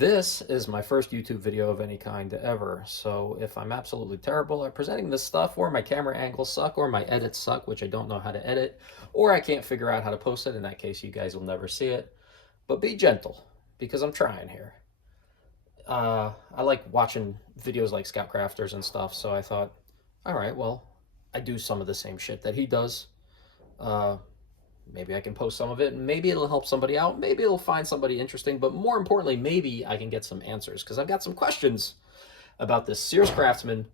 This is my first YouTube video of any kind ever, so if I'm absolutely terrible at presenting this stuff, or my camera angles suck, or my edits suck, which I don't know how to edit, or I can't figure out how to post it, in that case you guys will never see it. But be gentle, because I'm trying here. I like watching videos like Scout Crafters and stuff, so I thought, alright, well, I do some of the same shit that he does. Maybe I can post some of it, and maybe it'll help somebody out. Maybe it'll find somebody interesting, but more importantly, maybe I can get some answers, because I've got some questions about this Sears Craftsman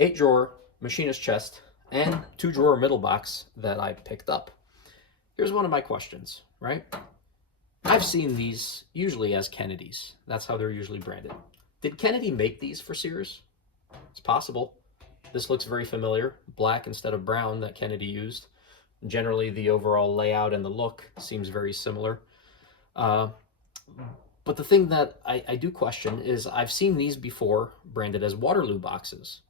8-drawer machinist chest and 2-drawer middle box that I picked up. Here's one of my questions, right? I've seen these usually as Kennedy's. That's how they're usually branded. Did Kennedy make these for Sears? It's possible. This looks very familiar. Black instead of brown that Kennedy used. Generally, the overall layout and the look seems very similar. But the thing that I do question is I've seen these before branded as Waterloo boxes.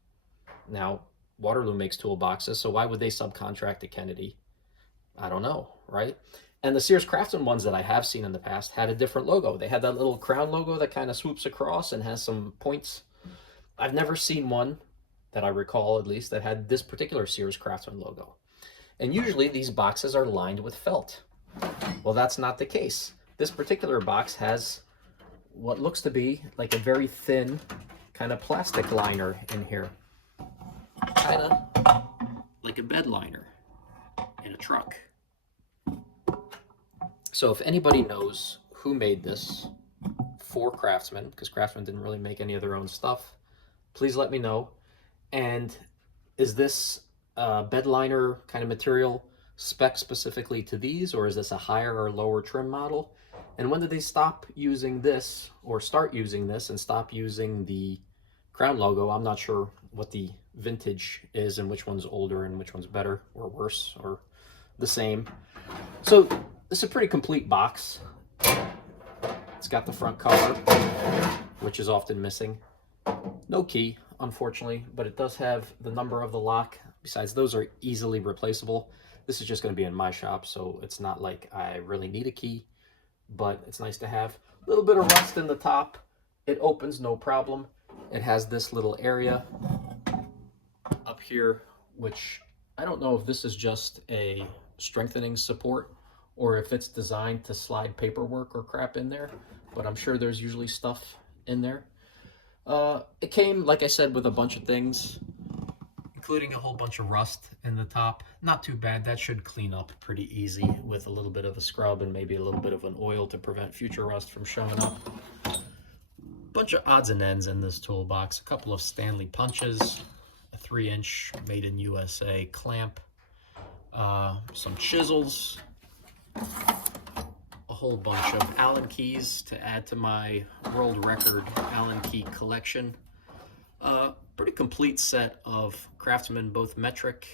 Now, Waterloo makes toolboxes, so why would they subcontract to Kennedy? I don't know, right? And the Sears Craftsman ones that I have seen in the past had a different logo. They had that little crown logo that kind of swoops across and has some points. I've never seen one, that I recall at least, that had this particular Sears Craftsman logo. And usually these boxes are lined with felt. Well, that's not the case. This particular box has what looks to be like a very thin kind of plastic liner in here. Kind of like a bed liner in a truck. So if anybody knows who made this for Craftsman, because Craftsman didn't really make any of their own stuff, please let me know. And is this bed liner kind of material spec specifically to these, or is this a higher or lower trim model? And when did they stop using this, or start using this and stop using the crown logo? I'm not sure what the vintage is and which one's older and which one's better or worse or the same. So this is a pretty complete box. It's got the front cover, which is often missing. No key, unfortunately, but it does have the number of the lock. Besides, those are easily replaceable. This is just going to be in my shop, so it's not like I really need a key, but it's nice to have. A little bit of rust in the top. It opens, no problem. It has this little area up here, which I don't know if this is just a strengthening support or if it's designed to slide paperwork or crap in there, but I'm sure there's usually stuff in there. It came, like I said, with a bunch of things, including a whole bunch of rust in the top. Not too bad. That should clean up pretty easy with a little bit of a scrub and maybe a little bit of an oil to prevent future rust from showing up. Bunch of odds and ends in this toolbox. A couple of Stanley punches, a 3-inch made in USA clamp, some chisels, a whole bunch of Allen keys to add to my world record Allen key collection. Pretty complete set of Craftsman, both metric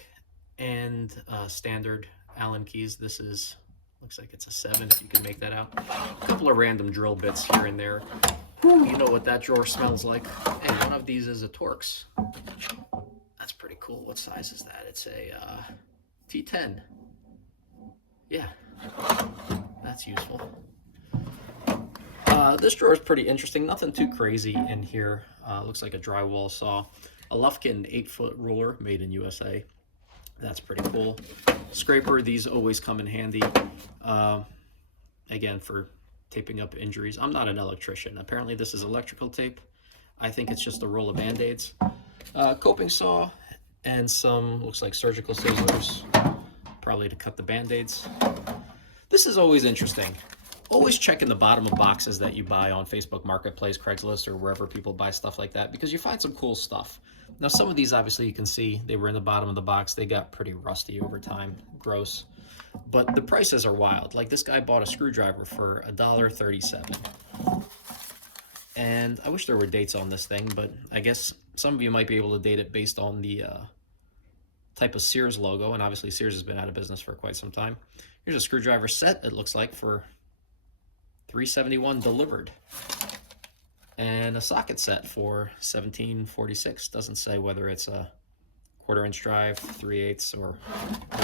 and standard Allen keys. This is, looks like it's a 7 if you can make that out. A couple of random drill bits here and there. Whew, you know what that drawer smells like. And one of these is a Torx. That's pretty cool. What size is that? It's a T10. Yeah, that's useful. This drawer is pretty interesting. Nothing too crazy in here. Looks like a drywall saw. A Lufkin 8-foot ruler made in USA. That's pretty cool. Scraper, these always come in handy. Again, for taping up injuries. I'm not an electrician. Apparently this is electrical tape. I think it's just a roll of Band-Aids. Coping saw and some, looks like surgical scissors, probably to cut the Band-Aids. This is always interesting. Always check in the bottom of boxes that you buy on Facebook Marketplace, Craigslist, or wherever people buy stuff like that, because you find some cool stuff. Now, some of these, obviously, you can see they were in the bottom of the box. They got pretty rusty over time. Gross. But the prices are wild. Like, this guy bought a screwdriver for $1.37. And I wish there were dates on this thing, but I guess some of you might be able to date it based on the type of Sears logo, and obviously Sears has been out of business for quite some time. Here's a screwdriver set, it looks like, for $371 delivered, and a socket set for $17.46. Doesn't say whether it's a 1/4-inch drive, 3/8, or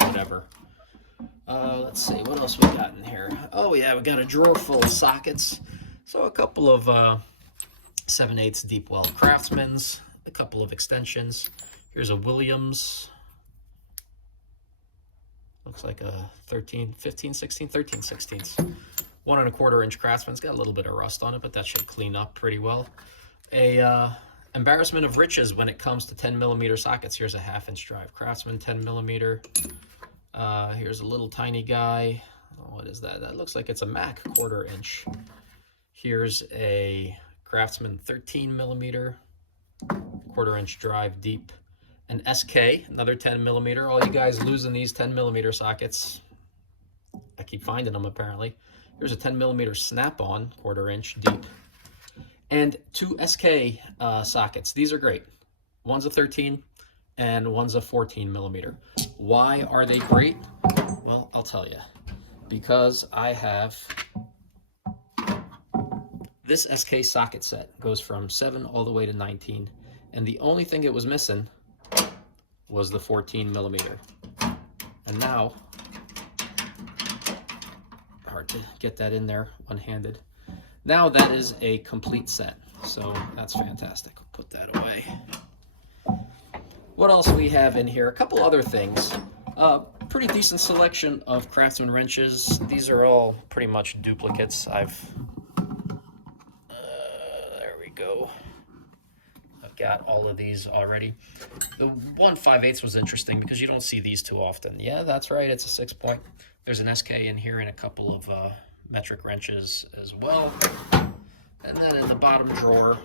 whatever. Let's see, what else we got in here? Oh yeah, we got a drawer full of sockets. So a couple of 7/8 deep well Craftsmans, a couple of extensions. Here's a Williams. Looks like a 13, 15, 16, 13 16ths. 1 1/4 inch Craftsman. It's got a little bit of rust on it, but that should clean up pretty well. A embarrassment of riches when it comes to 10mm sockets. Here's a 1/2 inch drive Craftsman 10mm. Here's a little tiny guy. What is that? That looks like it's a Mac 1/4 inch. Here's a Craftsman 13mm, 1/4 inch drive deep. An SK, another 10mm. All you guys losing these 10mm sockets. I keep finding them apparently. Here's a 10mm snap-on, 1/4 inch deep. And 2 SK sockets. These are great. One's a 13 and one's a 14mm. Why are they great? Well, I'll tell you. Because I have this SK socket set. Goes from 7 all the way to 19. And the only thing it was missing was the 14mm. And now, hard to get that in there one-handed. Now that is a complete set, so that's fantastic. Put that away. What else we have in here? A couple other things. Pretty decent selection of Craftsman wrenches. These are all pretty much duplicates. There we go. Got all of these already. The 1 5/8 was interesting because you don't see these too often. Yeah, that's right, it's a 6-point. There's an SK in here and a couple of metric wrenches as well. And then in the bottom drawer,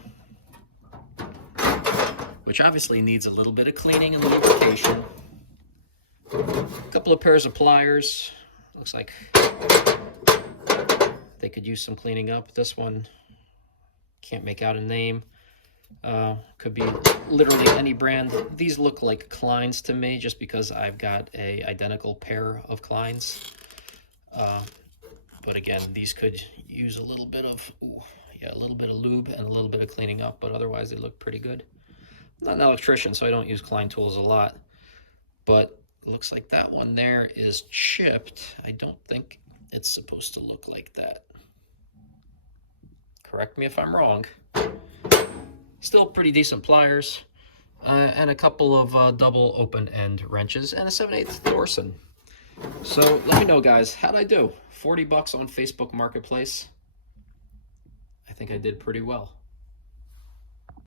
which obviously needs a little bit of cleaning and lubrication, a couple of pairs of pliers. Looks like they could use some cleaning up. This one, can't make out a name. Could be literally any brand. These look like Kleins to me just because I've got a identical pair of Kleins. But again, these could use a little bit of, a little bit of lube and a little bit of cleaning up, but otherwise they look pretty good. I'm not an electrician, so I don't use Klein tools a lot, but it looks like that one there is chipped. I don't think it's supposed to look like that. Correct me if I'm wrong. Still pretty decent pliers, and a couple of double open-end wrenches, and a 7/8 Thorson. So let me know, guys, how'd I do? $40 on Facebook Marketplace. I think I did pretty well.